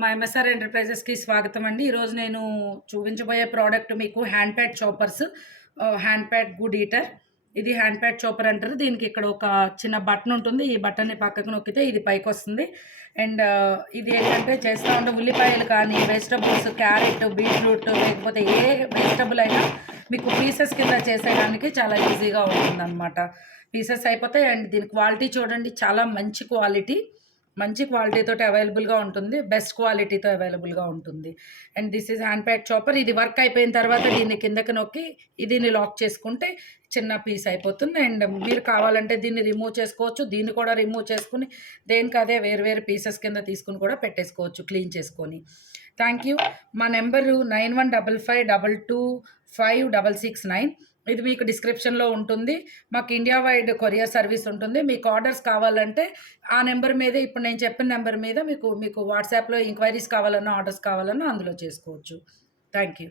మా ఎంఎస్ఆర్ ఎంటర్ప్రైజెస్‌కి స్వాగతం అండి. ఈరోజు నేను చూపించబోయే ప్రోడక్ట్ మీకు hand pad choppers. Hand pad good eater. ఇది హ్యాండ్ ప్యాడ్ చాపర్ అంటారు. దీనికి ఇక్కడ ఒక చిన్న బటన్ ఉంటుంది. ఈ బటన్‌ని పక్కకు నొక్కితే ఇది పైకొస్తుంది. అండ్ ఇది ఏంటంటే చేస్తా ఉంటే ఉల్లిపాయలు కానీ, వెజిటబుల్స్, క్యారెట్, బీట్రూట్ లేకపోతే ఏ వెజిటబుల్ అయినా మీకు పీసెస్ కింద చేసేయడానికి చాలా ఈజీగా ఉంటుందనమాట. పీసెస్ అయిపోతాయి. అండ్ దీని క్వాలిటీ చూడండి, చాలా మంచి క్వాలిటీ. మంచి క్వాలిటీతోటి అవైలబుల్‌గా ఉంటుంది. బెస్ట్ క్వాలిటీతో అవైలబుల్‌గా ఉంటుంది. And this is hand pad chopper. ఇది వర్క్ అయిపోయిన తర్వాత దీన్ని కిందకి నొక్కి దీన్ని లాక్ చేసుకుంటే చిన్న పీస్ అయిపోతుంది. అండ్ మీరు కావాలంటే దీన్ని రిమూవ్ చేసుకోవచ్చు. దీన్ని కూడా రిమూవ్ చేసుకొని దేనికదే వేరు వేరు పీసెస్ కింద తీసుకొని కూడా పెట్టేసుకోవచ్చు క్లీన్ చేసుకొని. Thank you. మా నెంబరు 9155225669. ఇది మీకు డిస్క్రిప్షన్‌లో ఉంటుంది. మాకు ఇండియా వైడ్ కొరియర్ సర్వీస్ ఉంటుంది. మీకు ఆర్డర్స్ కావాలంటే ఆ నెంబర్ మీదే, ఇప్పుడు నేను చెప్పిన నెంబర్ మీద మీకు వాట్సాప్‌లో ఎంక్వైరీస్ కావాలన్నా, ఆర్డర్స్ కావాలన్నా అందులో చేసుకోవచ్చు. Thank you.